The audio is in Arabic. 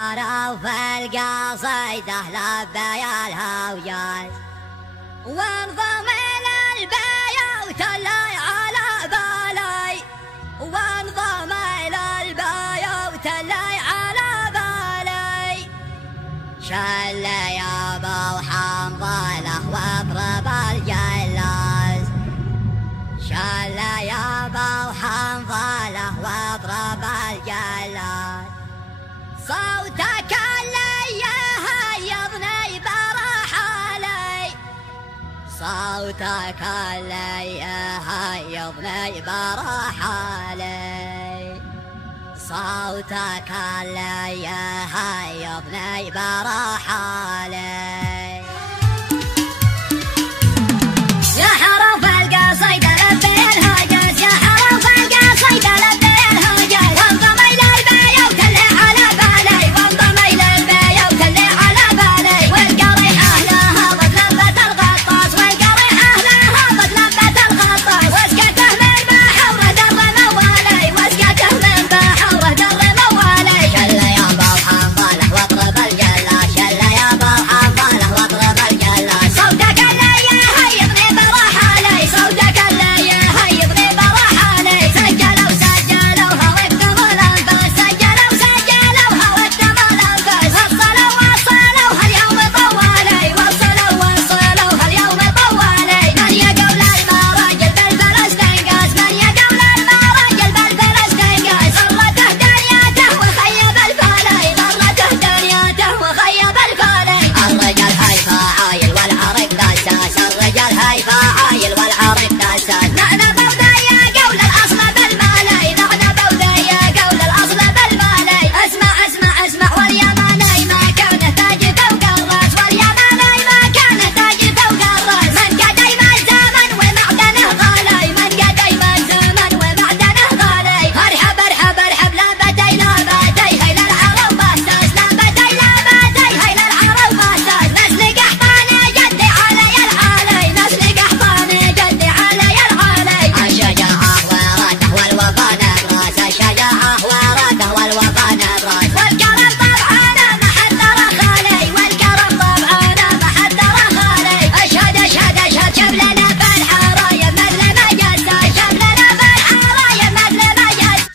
عرف القصيدة لبي الهويال وانضم إلى البيوت اللي على بالي وانضم إلى البيوت اللي على بالي شل يا أبو حنظلة واضرب الجلاس شل يا أبو حنظلة واضرب الجلاس صوتك اللي يهيضني برحالي صوتك اللي يهيضني برحالي صوتك اللي يهيضني برحالي يا حرام